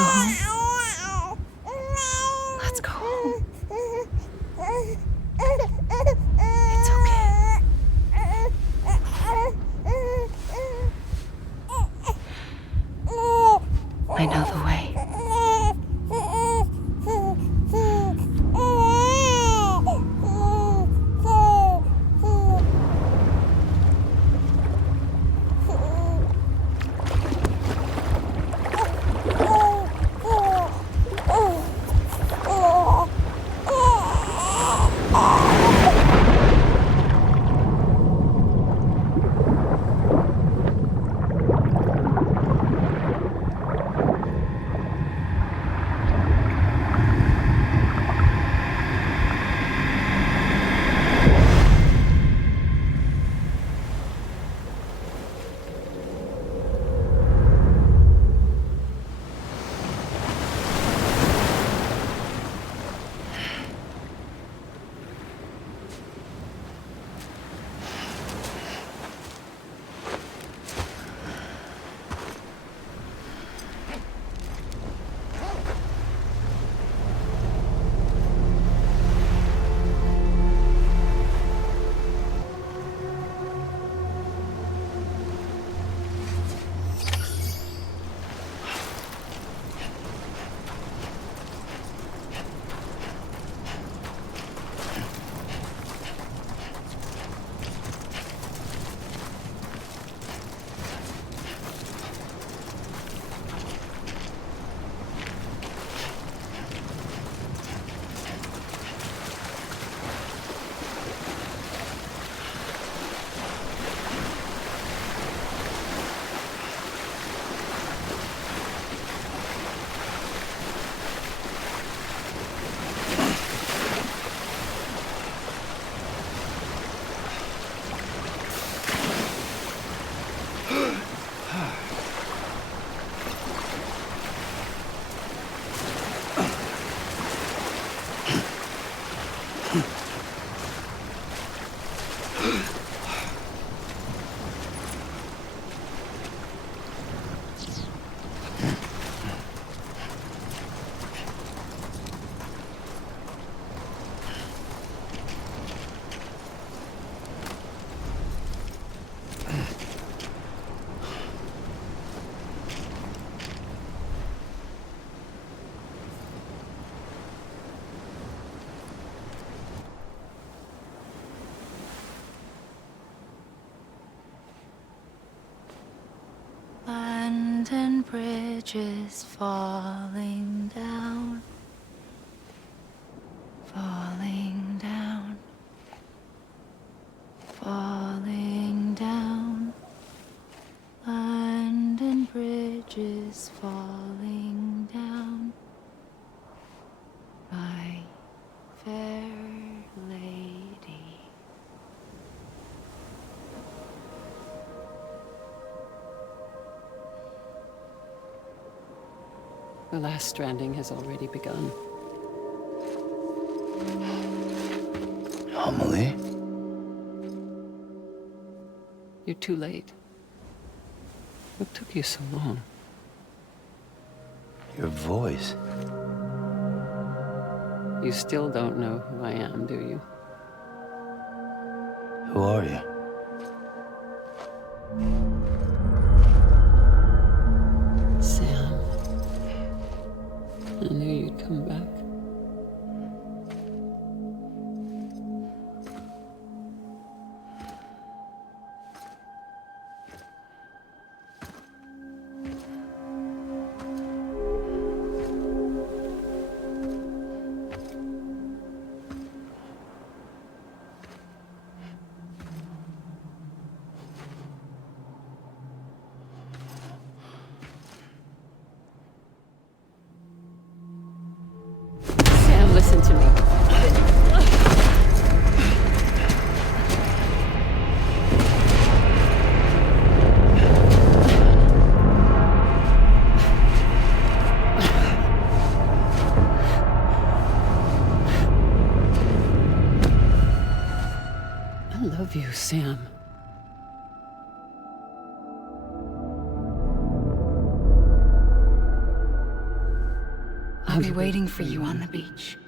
go home? Let's go home. It's okay. I know the way. London Bridge is falling down, falling down, falling down. London Bridge is falling down, my fair lady. The last stranding has already begun. Amelie? You're too late. What took you so long? Your voice. You still don't know who I am, do you? Who are you? Sam. I knew you'd come back. Sam, listen to me. I love you, Sam. I'll be waiting for you on the beach.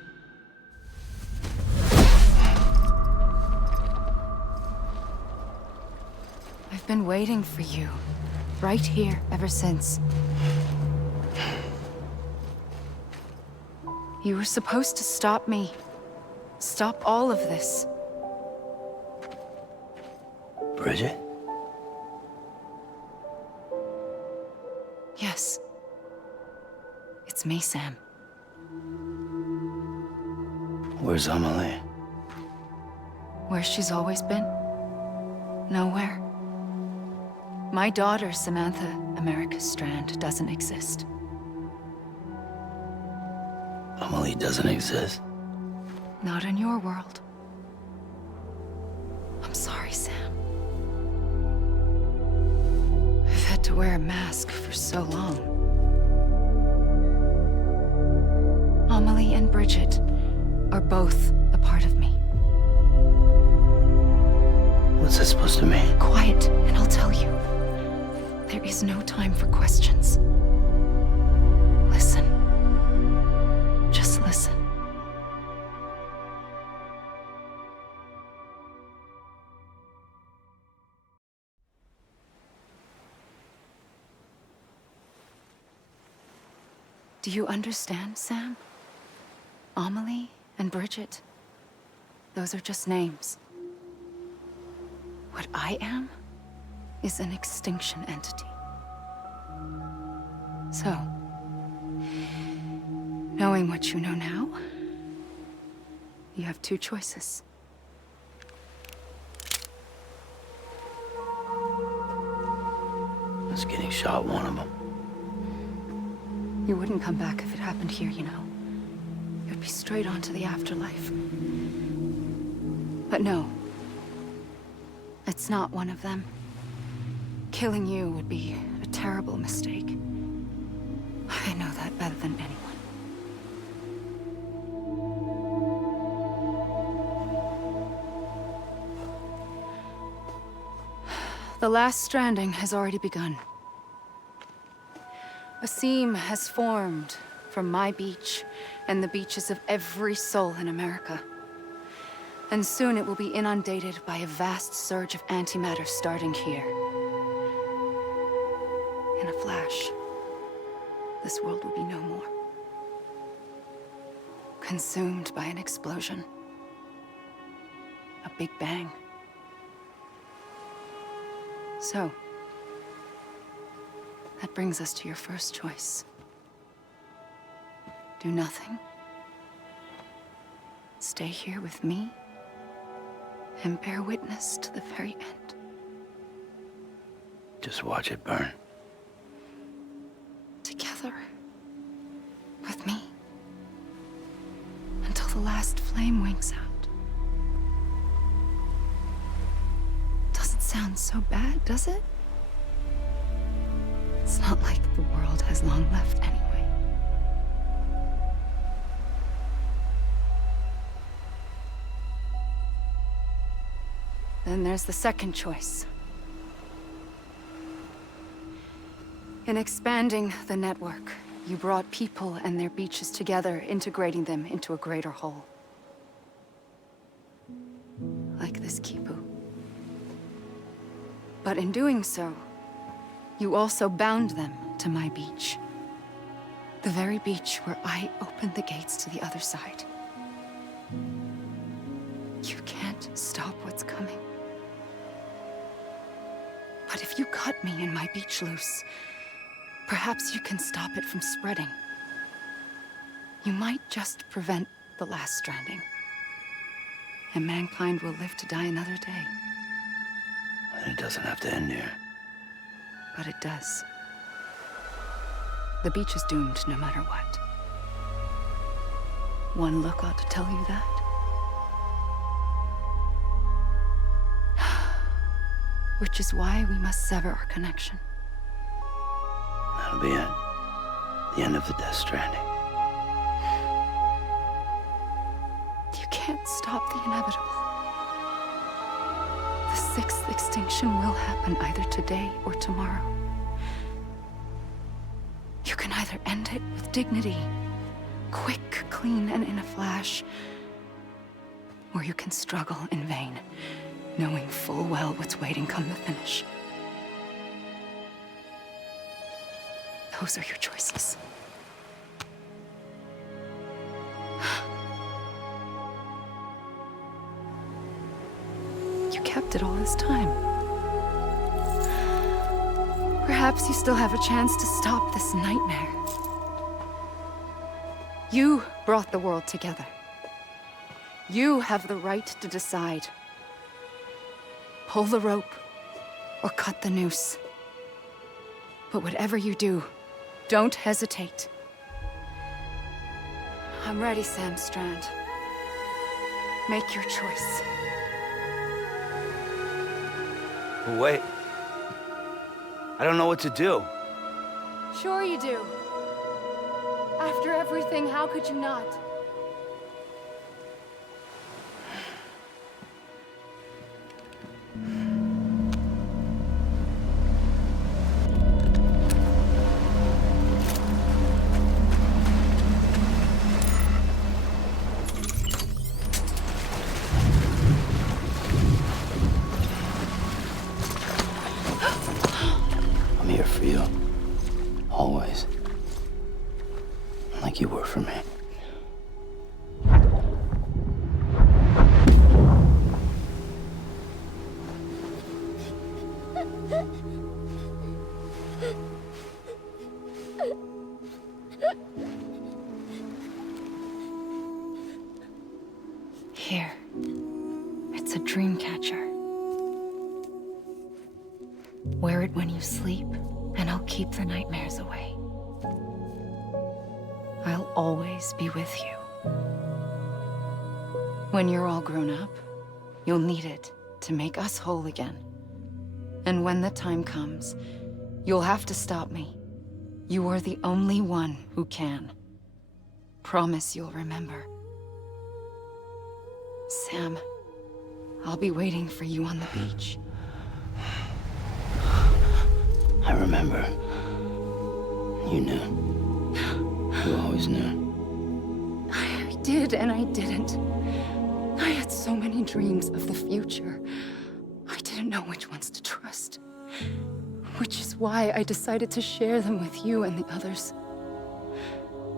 I've been waiting for you, right here, ever since. You were supposed to stop me. Stop all of this. Bridget? Yes. It's me, Sam. Where's Amelie? Where she's always been. Nowhere. My daughter, Samantha America Strand, doesn't exist. Amelie doesn't exist. Not in your world. I'm sorry, Sam. I've had to wear a mask for so long. Amelie and Bridget are both a part of me. What's that supposed to mean? Quiet, and I'll tell you. There is no time for questions. Listen. Just listen. Do you understand, Sam? Amelie and Bridget, those are just names. What I am is an extinction entity. So, knowing what you know now, you have two choices. Is getting shot one of them? You wouldn't come back if it happened here, you know. You'd be straight on to the afterlife. But no. It's not one of them. Killing you would be a terrible mistake. I know that better than anyone. The last stranding has already begun. A seam has formed from my beach and the beaches of every soul in America. And soon it will be inundated by a vast surge of antimatter starting here. In a flash, this world will be no more. Consumed by an explosion. A big bang. So, that brings us to your first choice. Do nothing. Stay here with me. And bear witness to the very end. Just watch it burn. Together. With me. Until the last flame winks out. Doesn't sound so bad, does it? It's not like the world has long left anyway. Then there's the second choice. In expanding the network, you brought people and their beaches together, integrating them into a greater whole. Like this Kipu. But in doing so, you also bound them to my beach. The very beach where I opened the gates to the other side. You can't stop what's coming. But if you cut me and my beach loose, perhaps you can stop it from spreading. You might just prevent the last stranding. And mankind will live to die another day. And it doesn't have to end here. But it does. The beach is doomed no matter what. One look ought to tell you that. Which is why we must sever our connection. That'll be it. The end of the Death Stranding. You can't stop the inevitable. The sixth extinction will happen either today or tomorrow. You can either end it with dignity, quick, clean, and in a flash. Or you can struggle in vain, knowing full well what's waiting come the finish. Those are your choices. You kept it all this time. Perhaps you still have a chance to stop this nightmare. You brought the world together. You have the right to decide. Pull the rope or cut the noose. But whatever you do, don't hesitate. I'm ready, Sam Strand. Make your choice. Wait. I don't know what to do. Sure you do. After everything, how could you not? I'm here for you. Always. Like you were for me. Here. It's a dream catcher. Wear it when you sleep, and I'll keep the nightmares away. I'll always be with you. When you're all grown up, you'll need it to make us whole again. And when the time comes, you'll have to stop me. You are the only one who can. Promise you'll remember. Sam, I'll be waiting for you on the beach. I remember. You knew. You always knew. I did and I didn't. I had so many dreams of the future. I didn't know which ones to trust. Which is why I decided to share them with you and the others.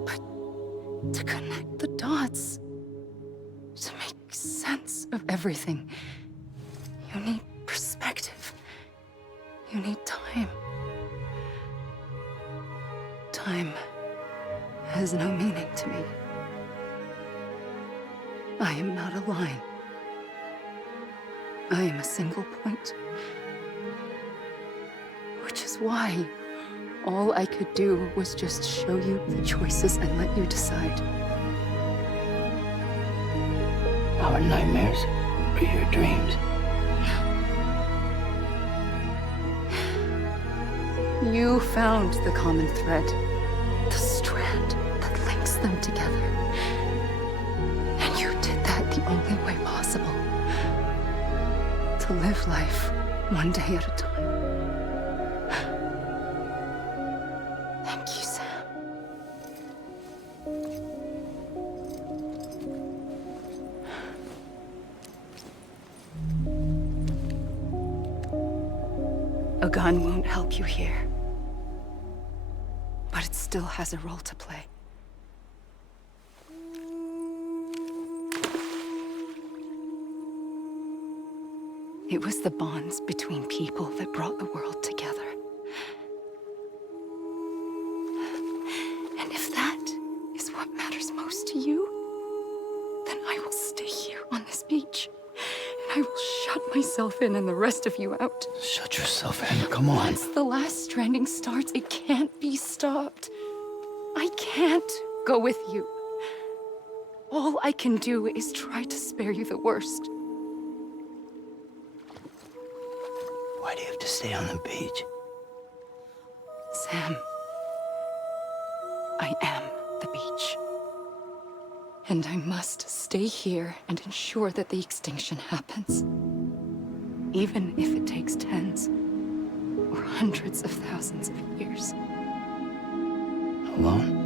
But to connect the dots, to make sense of everything, you need perspective. You need time. Time has no meaning to me. I am not a line. I am a single point. Which is why all I could do was just show you the choices and let you decide. Our nightmares are your dreams. You found the common thread, the strand that links them together. And you did that the only way possible. To live life one day at a time. Thank you, Sam. A gun won't help you here. But it still has a role to play. It was the bonds between people that brought the world together. And if that is what matters most to you, then I will stay here on this beach. And I will shut myself in and the rest of you out. Shut yourself in. Come on. Once the last stranding starts, it can't be stopped. I can't go with you. All I can do is try to spare you the worst. Why do you have to stay on the beach? Sam, I am the beach. And I must stay here and ensure that the extinction happens. Even if it takes tens or hundreds of thousands of years. Alone?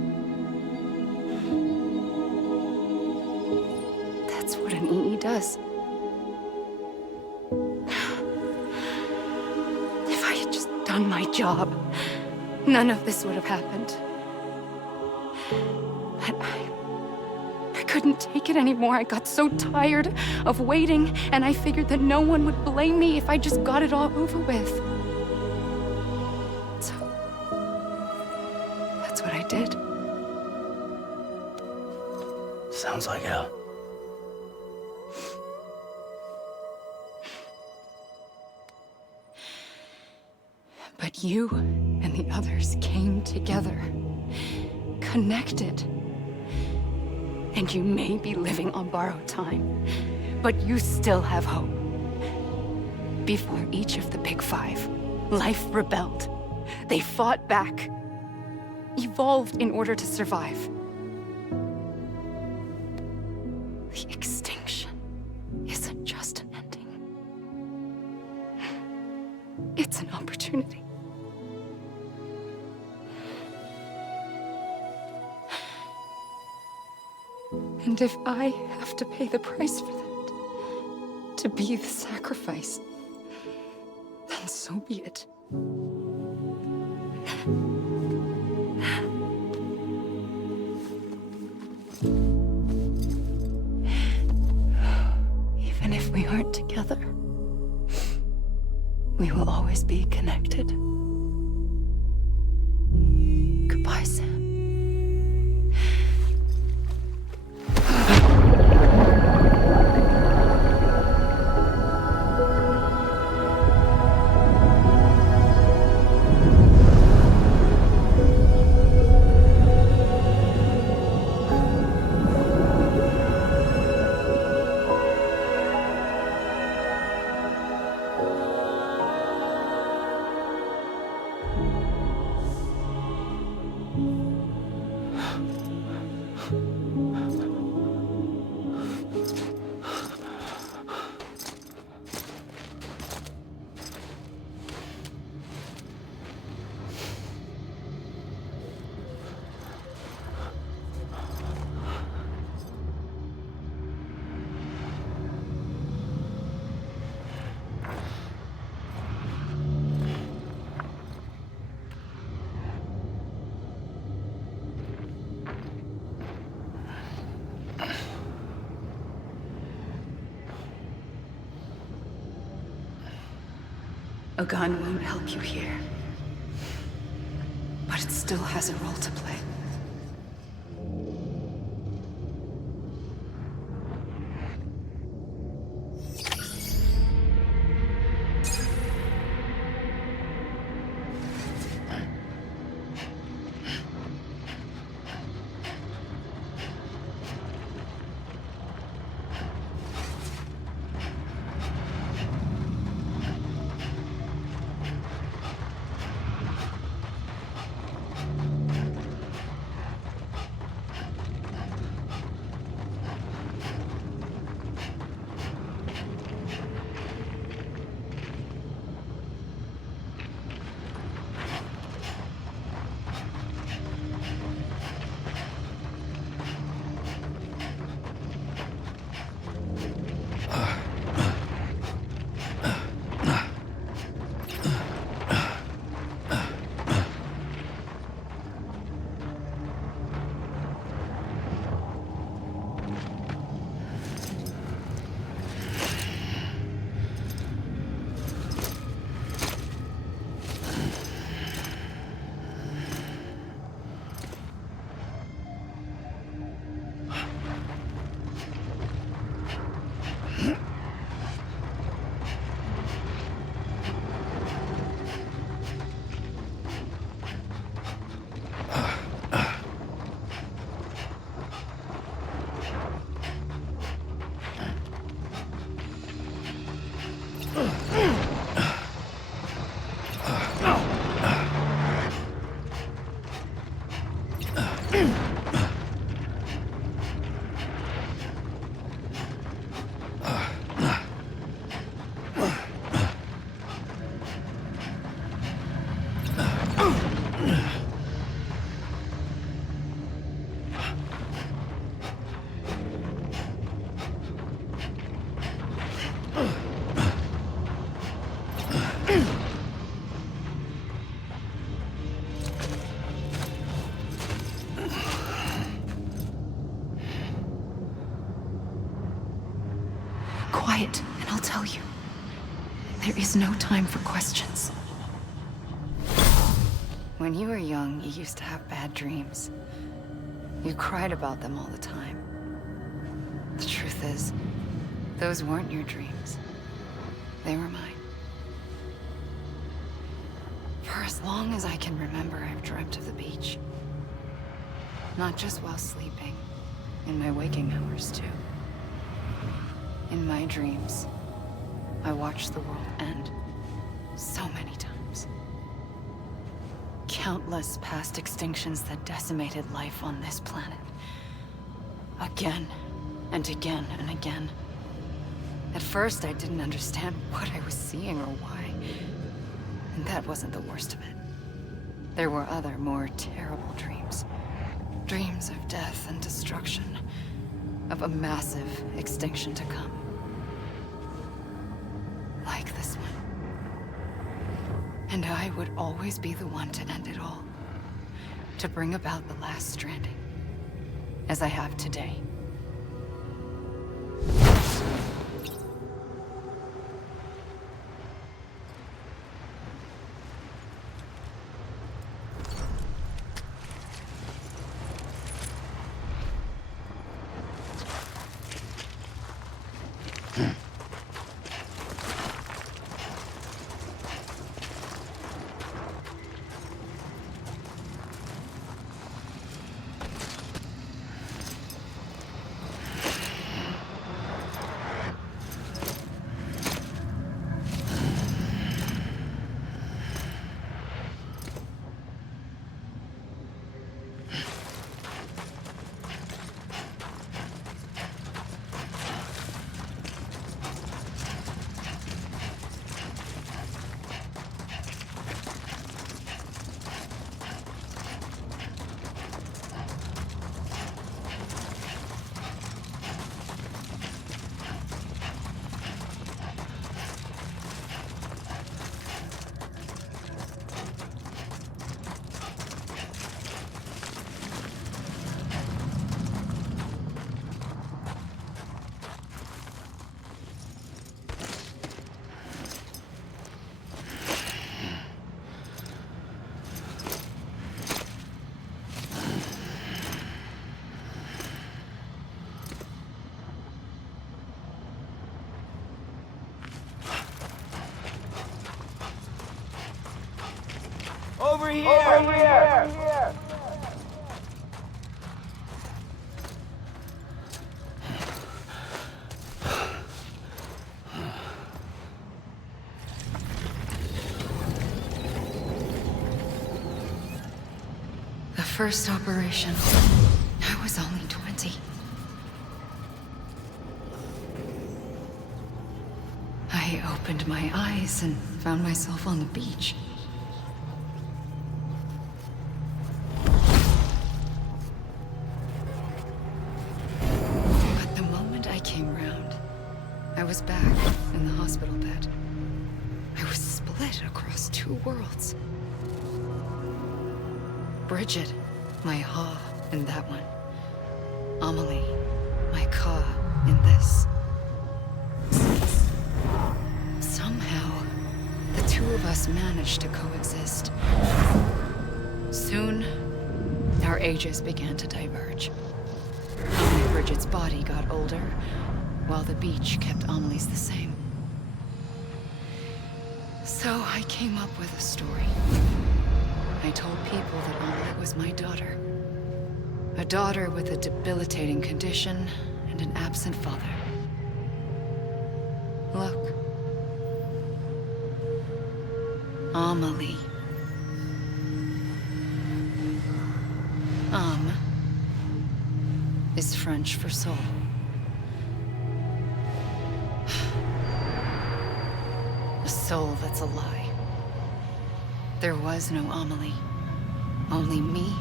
was. If I had just done my job, none of this would have happened. But I couldn't take it anymore. I got so tired of waiting, and I figured that no one would blame me if I just got it all over with. So, that's what I did. Sounds like hell. But you and the others came together, connected. And you may be living on borrowed time, but you still have hope. Before each of the Big Five, life rebelled. They fought back, evolved in order to survive. The extinction isn't just an ending. It's an opportunity. And if I have to pay the price for that, to be the sacrifice, then so be it. Even if we aren't together, we will always be connected. Goodbye, Sam. A gun won't help you here, but it still has a role to play. quiet, and I'll tell you. There is no time for questions. When you were young, you used to have bad dreams. You cried about them all the time. The truth is, those weren't your dreams. They were mine. For as long as I can remember, I've dreamt of the beach. Not just while sleeping, in my waking hours too. In my dreams, I watched the world end so many times. Countless past extinctions that decimated life on this planet. Again, and again, and again. At first, I didn't understand what I was seeing or why. And that wasn't the worst of it. There were other, more terrible dreams. Dreams of death and destruction. Of a massive extinction to come. Like this one. And I would always be the one to end it all. To bring about the last stranding. As I have today. Over here! Over here! The first operation, I was only 20. I opened my eyes and found myself on the beach. But the moment I came round, I was back in the hospital bed. I was split across two worlds. Bridget, my Ha in that one. Amelie, my Ka in this. Somehow, the two of us managed to coexist. Soon, our ages began to diverge. Only Bridget's body got older, while the beach kept Amelie's the same. So I came up with a story. I told people that Amelie was my daughter. A daughter with a debilitating condition and an absent father. Look. Amelie. Âme is French for soul. A soul that's a lie. There was no Amelie. Only me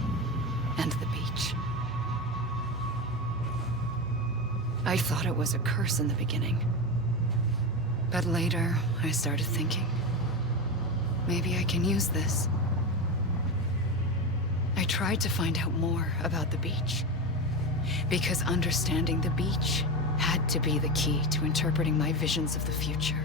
and the beach. I thought it was a curse in the beginning. But later, I started thinking, maybe I can use this. I tried to find out more about the beach. Because understanding the beach had to be the key to interpreting my visions of the future.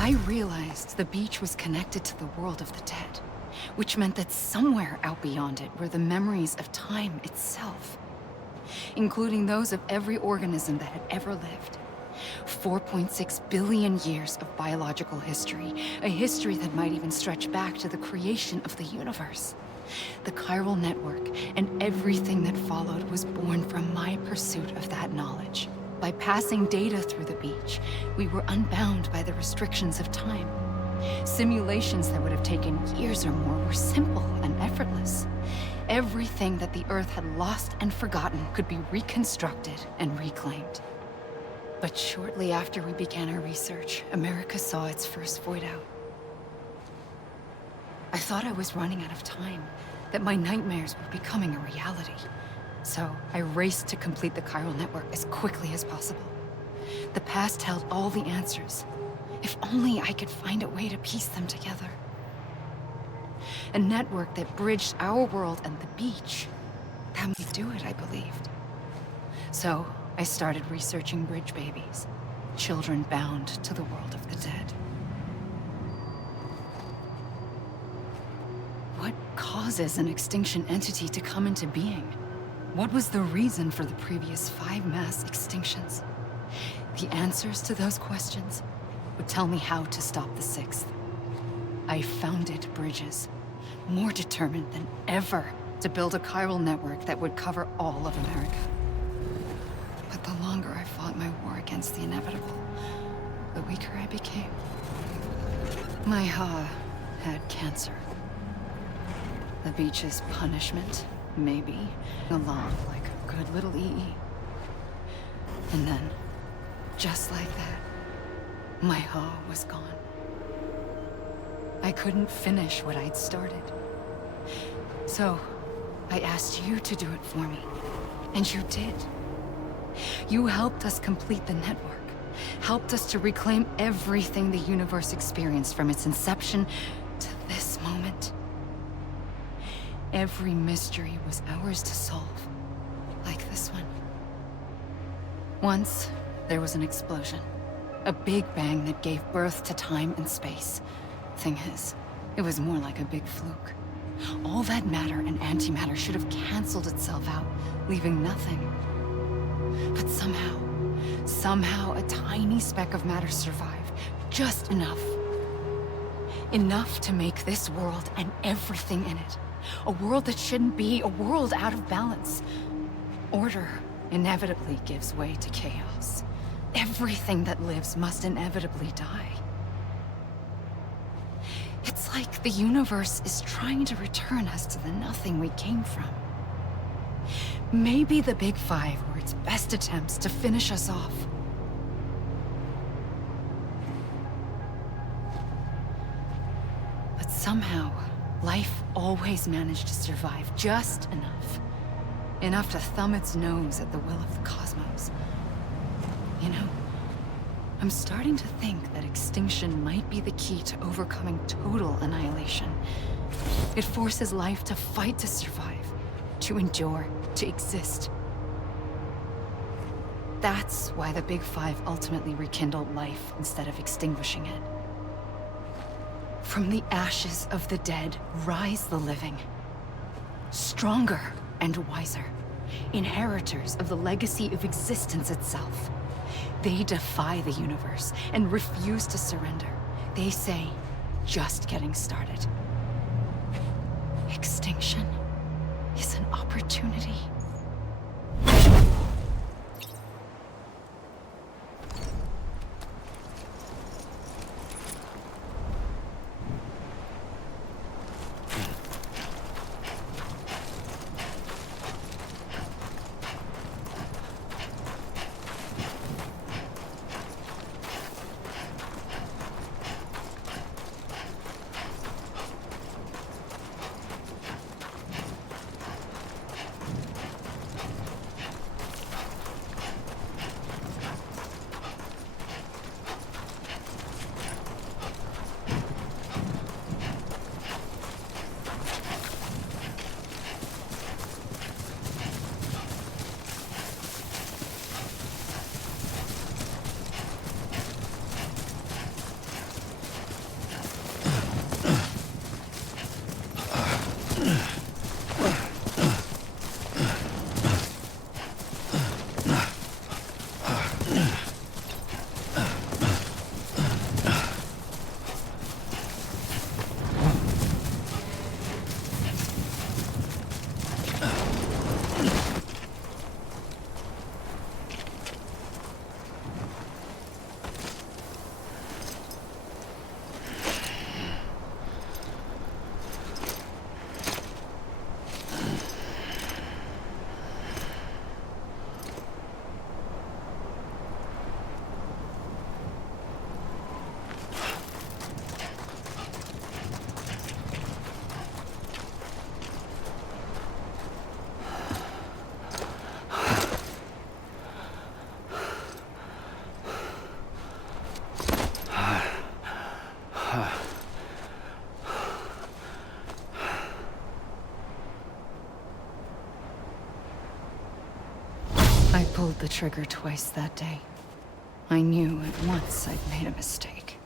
I realized the beach was connected to the world of the dead, which meant that somewhere out beyond it were the memories of time itself, including those of every organism that had ever lived. 4.6 billion years of biological history, a history that might even stretch back to the creation of the universe. The chiral network and everything that followed was born from my pursuit of that knowledge. By passing data through the beach, we were unbound by the restrictions of time. Simulations that would have taken years or more were simple and effortless. Everything that the Earth had lost and forgotten could be reconstructed and reclaimed. But shortly after we began our research, America saw its first void out. I thought I was running out of time, that my nightmares were becoming a reality. So I raced to complete the chiral network as quickly as possible. The past held all the answers. If only I could find a way to piece them together. A network that bridged our world and the beach. That would do it, I believed. So I started researching bridge babies, children bound to the world of the dead. What causes an extinction entity to come into being? What was the reason for the previous 5 mass extinctions? The answers to those questions would tell me how to stop the 6th. I founded bridges, more determined than ever to build a chiral network that would cover all of America. But the longer I fought my war against the inevitable, the weaker I became. My Ha had cancer. The beach's punishment, maybe, along like a good little EE. And then, just like that, my Ha was gone. I couldn't finish what I'd started. So, I asked you to do it for me, and you did. You helped us complete the network, helped us to reclaim everything the universe experienced from its inception to this moment. Every mystery was ours to solve, like this one. Once, there was an explosion. A big bang that gave birth to time and space. Thing is, it was more like a big fluke. All that matter and antimatter should have canceled itself out, leaving nothing. But somehow a tiny speck of matter survived. Just enough. Enough to make this world and everything in it A world that shouldn't be, a world out of balance. Order inevitably gives way to chaos. Everything that lives must inevitably die. It's like the universe is trying to return us to the nothing we came from. Maybe the Big Five were its best attempts to finish us off. But somehow, life always managed to survive just enough. Enough to thumb its nose at the will of the cosmos. You know, I'm starting to think that extinction might be the key to overcoming total annihilation. It forces life to fight to survive, to endure, to exist. That's why the Big Five ultimately rekindled life instead of extinguishing it. From the ashes of the dead rise the living. Stronger and wiser. Inheritors of the legacy of existence itself. They defy the universe and refuse to surrender. They say, just getting started. Extinction is an opportunity. I pulled the trigger twice that day. I knew at once I'd made a mistake.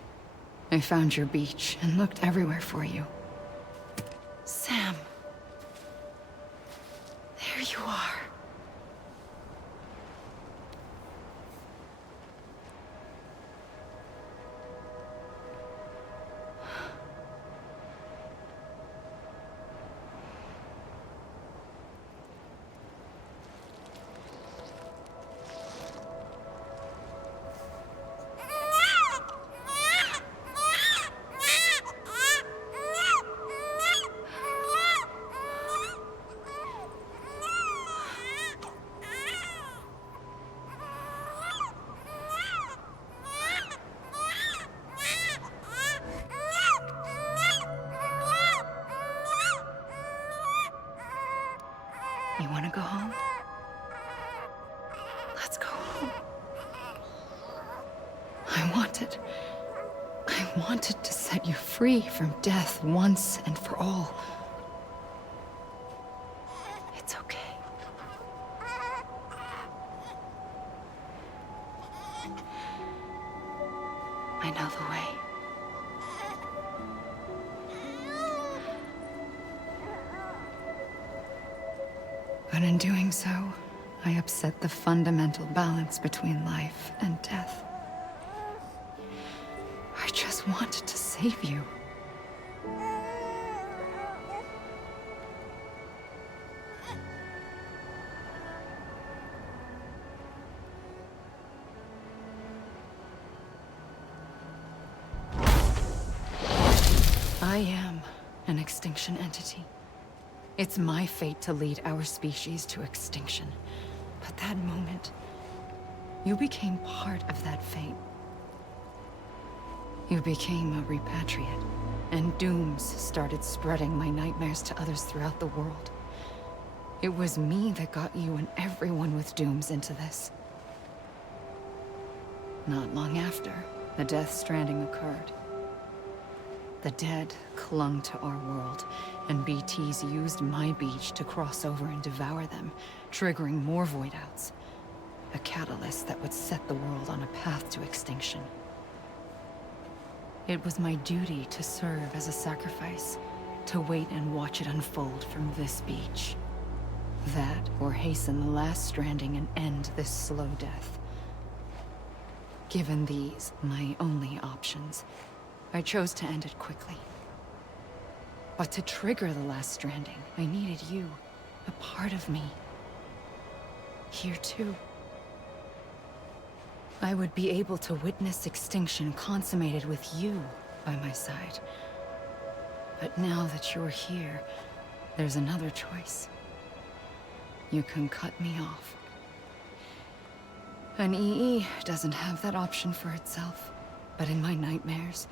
I found your beach and looked everywhere for you. Sam. There you are. You want to go home? Let's go home. I wanted to set you free from death once and for all. It's okay. I know the way. But in doing so, I upset the fundamental balance between life and death. I just wanted to save you. I am an extinction entity. It's my fate to lead our species to extinction. But that moment, you became part of that fate. You became a repatriate, and dooms started spreading my nightmares to others throughout the world. It was me that got you and everyone with dooms into this. Not long after, the Death Stranding occurred. The dead clung to our world, and BTs used my beach to cross over and devour them, triggering more void outs. A catalyst that would set the world on a path to extinction. It was my duty to serve as a sacrifice, to wait and watch it unfold from this beach. That, or hasten the last stranding and end this slow death. Given these, my only options, I chose to end it quickly. But to trigger the last stranding, I needed you, a part of me. Here too. I would be able to witness extinction consummated with you by my side. But now that you're here, there's another choice. You can cut me off. An EE doesn't have that option for itself. But in my nightmares,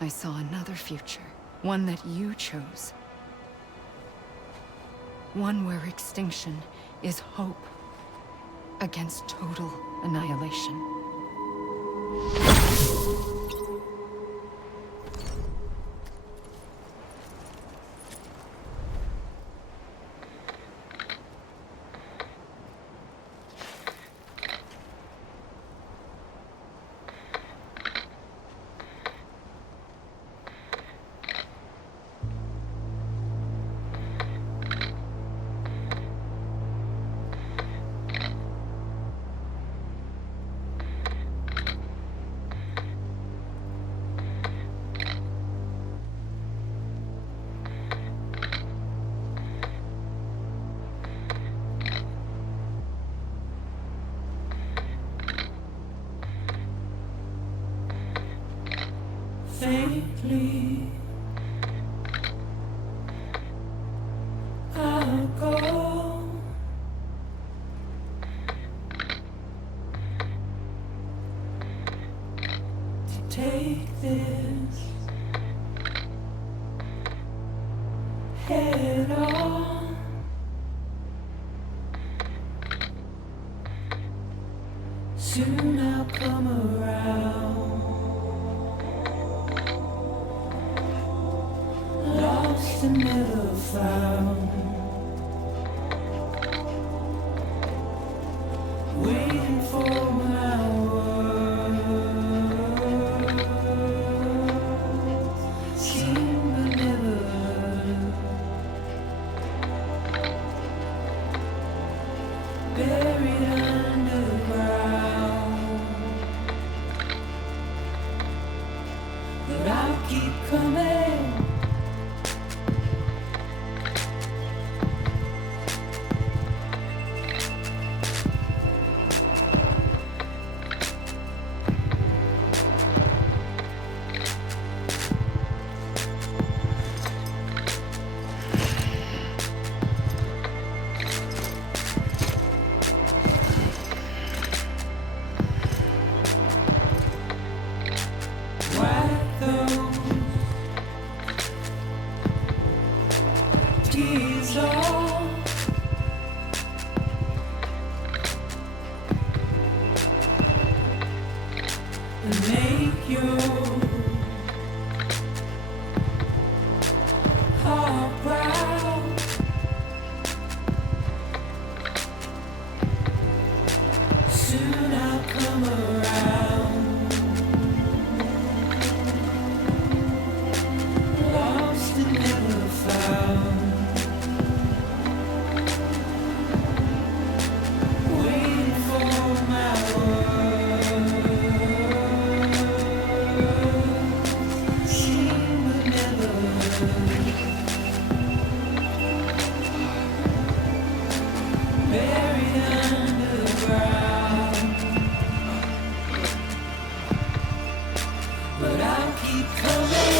I saw another future. One that you chose. One where extinction is hope against total annihilation. Faintly, I'll go. To take this head on. Soon I'll come around. Lost and never found. Waiting for my words. Seen but never heard. Buried underground. But I'll keep coming. Wipe those tears off. And make your heart proud. Soon I'll come around. Lost and never found. Waiting for my words. Seen but never heard. Buried underground. But I'll keep coming.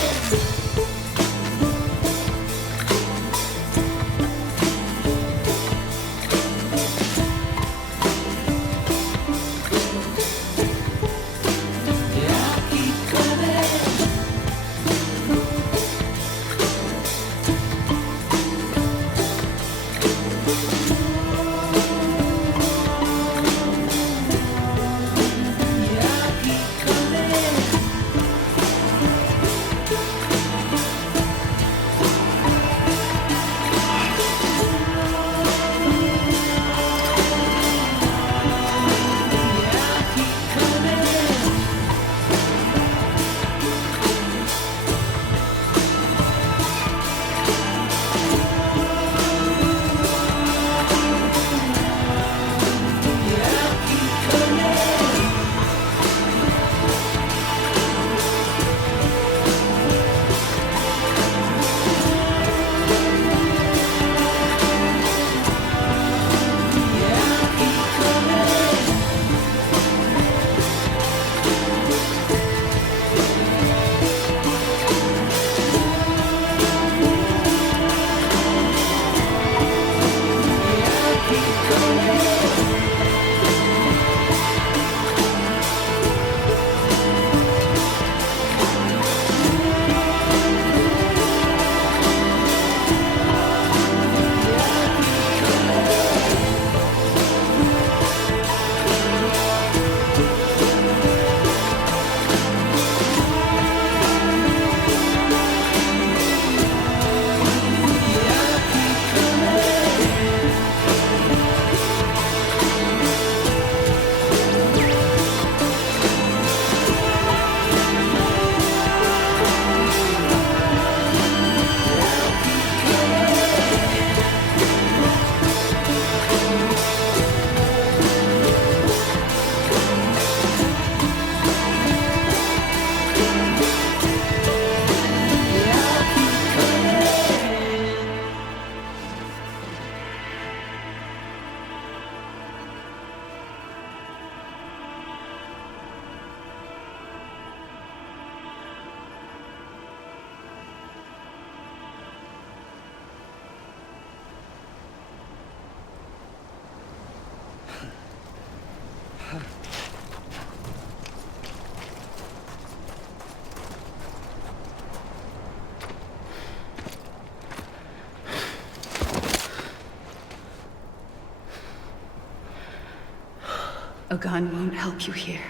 A gun won't help you here.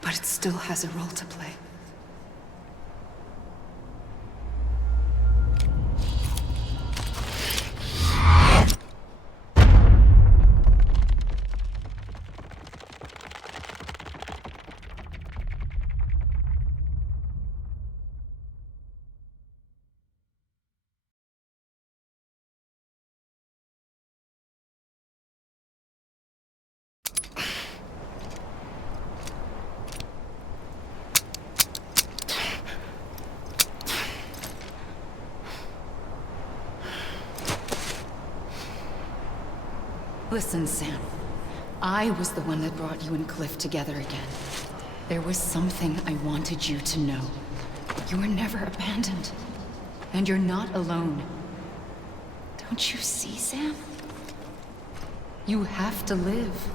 But it still has a role to play. Listen, Sam. I was the one that brought you and Cliff together again. There was something I wanted you to know. You were never abandoned. And you're not alone. Don't you see, Sam? You have to live.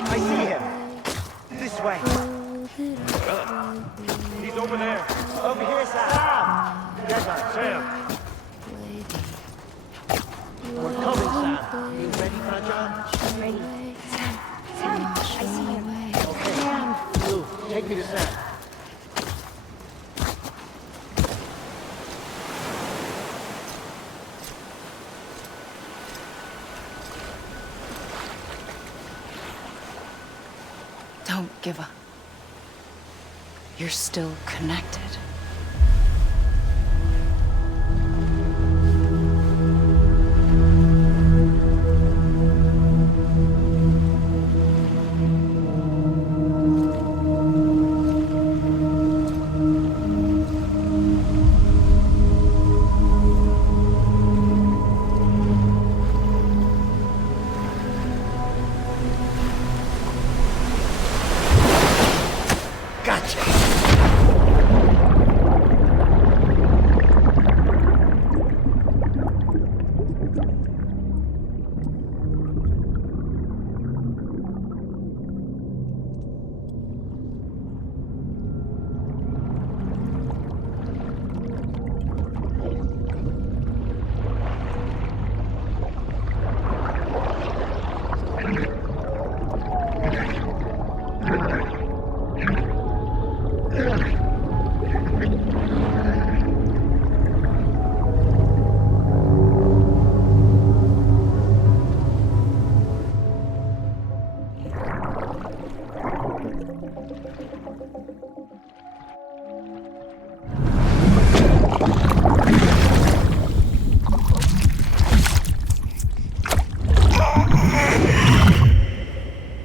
I see him. This way. He's over there. Over here, Sam. Yes, Sam. We're coming, Sam. You ready for a job? Ready. Sam, I see him. Okay. Sam. Blue, take me to Sam. Don't give up. You're still connected.